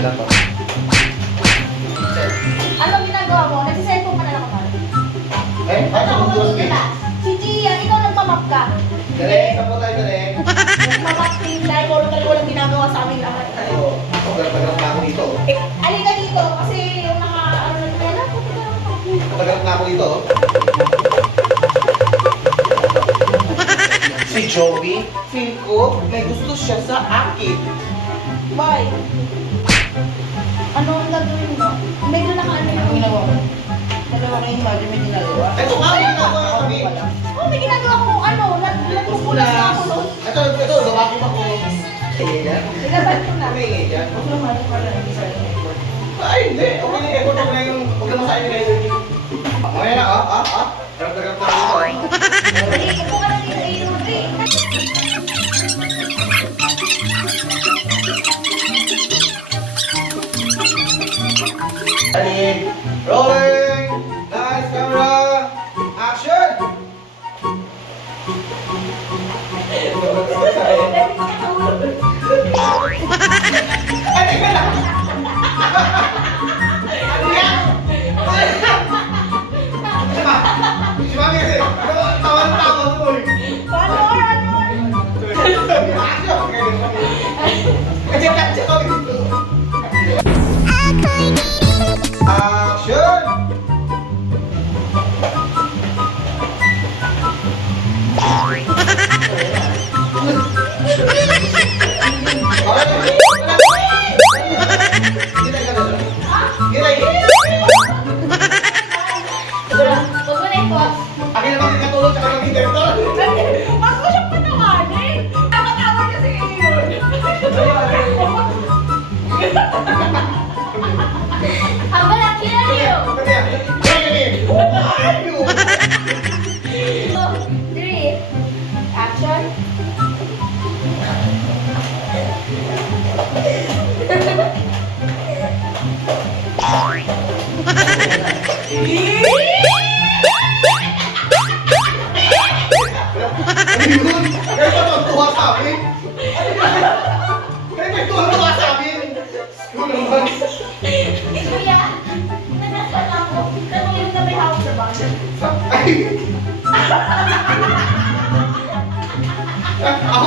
Wala pa. Anong ginagawa mo? Nagsiselfone ka na lang ako. Eh, paano kung dos ka? Si Gia, ikaw nagmamap ka. Direk, saan po tayo direk? Nagmamap team dahil walang ginagawa sa amin lahat. Oo. Ako, tagal na ako dito. Alika dito kasi yung ano na kaya Tagal na ako dito. Si Joey, feel ko may gusto siya sa akin. Bye. Ano ang gagawin mo? Medyo nakaano yung ginawa mo. Dalawa kayong body may ginagawa. Ito nga, may ginagawa kami. Oh, may ginagawa ko ano, nagpupulas na ako no? Ito, lumapit ako. Ayan. Nilaban ko na. Kami yan. Huwag naman pala nag-isa yung effort. Ay, hindi. Okay na, effort ako na yung, huwag naman sa akin kayo. Okay na, Garap na dito. Dali, ito ka lang dito, Rodri. Ready, rolling, nice camera, action! Ano ka na? Ano yan? Si Mami kasi, tawa-tawa mo eh. Ano? Action! Kasi tatsa kami dito. Action! Huwag mo na i-pause. Akin naman yung katulog sa kanyang director. Mas mo siyang patawanin. Nakatawag kasi ngayon. I'm gonna kill you. 2, 3, action. Kaya pa tuwa sa amin. Kaya pa tuwa sa amin. School naman. Kuya, nanasal ako. Tanungin mo na may hawak sa bag. Ay! Ako